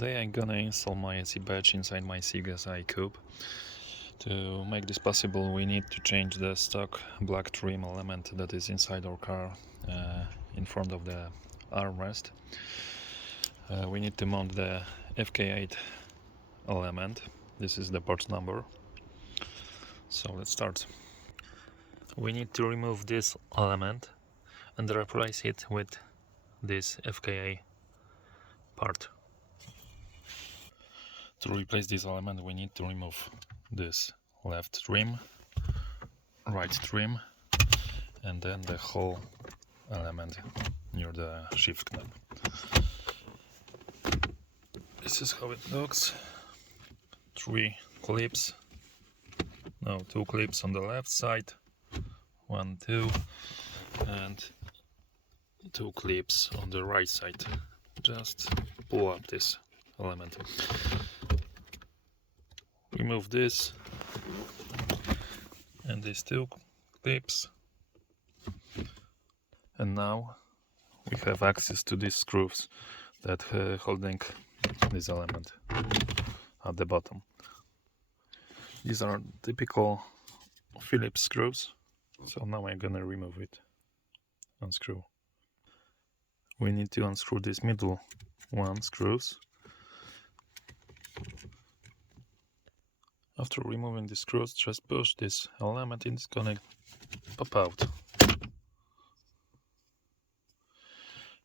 Today I'm gonna install my SE badge inside my Civic Si cube. To make this possible, we need to change the stock black trim element that is inside our car in front of the armrest. We need to mount the FK8 element. This is the part number. So let's start. We need to remove this element and replace it with this FKA part. To replace this element, we need to remove this left trim, right trim, and then the whole element near the shift knob. This is how it looks. Two clips on the left side, 1, 2, and 2 clips on the right side. Just pull up this element. Remove this and these 2 clips, and now we have access to these screws that holding this element at the bottom. These are typical Phillips screws, so now I'm gonna remove it. Unscrew. We need to unscrew this middle one screws. After removing the screws, just push this element and it's gonna pop out.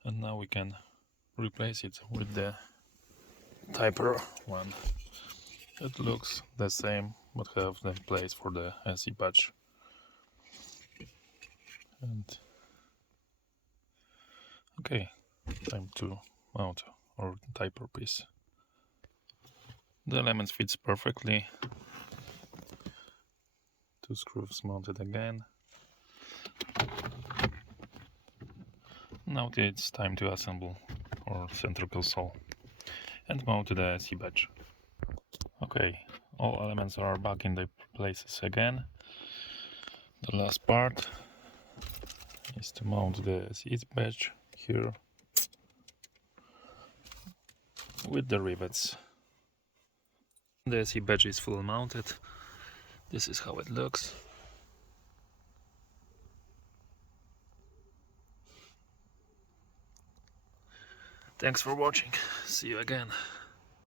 And now we can replace it with the Typer one. It looks the same, but have the place for the SE patch. And okay, time to mount our Typer piece. The element fits perfectly. 2 screws mounted again. Now it's time to assemble our center console and mount the SE badge. Okay, all elements are back in their places again. The last part is to mount the SE badge here with the rivets. The SE badge is full mounted. This is how it looks. Thanks for watching. See you again.